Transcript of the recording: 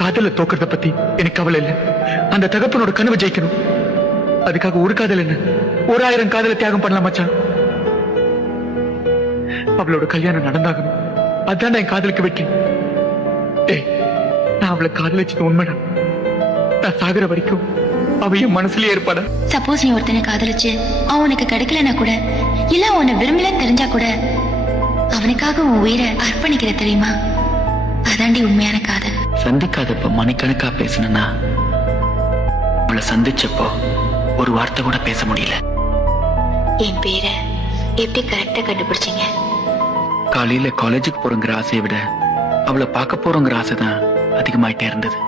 காதல தோக்கறத பத்தி எனக்கு கவலை இல்ல. அந்த தகப்பனோட கனவு ஜெயிக்கணும். அதுக்காக ஒரு காதல் என்ன 1000 காதலை தியாகம் பண்ணலாம் மச்சான். அவளோட கல்யாணம் நடந்தாகணும். அதான் என் காதலுக்கு வெற்றி. நான் அவளை காதலிச்சது உண்மைதான். நான் சாகுற வரைக்கும் அவ என் மனசுலயே இருப்பாடா. சப்போஸ் நீ ஒருத்தனை காதலிச்சு அவனுக்கு கிடைக்கலன்னா கூட, இல்ல அவனை விரும்பல தெரிஞ்சா கூட, அவனுக்காக உன் உயிரை அர்ப்பணிக்கிற தெரியுமா? அதாண்டி உண்மையான காதல். சந்திக்காதப்ப மணிக்கணக்கா பேசணும்னா, அவளை சந்திச்சப்போ ஒரு வார்த்தை கூட பேச முடியல. என் பேரை எப்படி கரெக்டா கண்டுபிடிச்சீங்க? காலையில காலேஜுக்கு போறோங்கிற ஆசையை விட அவளை பார்க்க போறோங்கிற ஆசை தான் அதிகமாயிட்டே இருந்தது.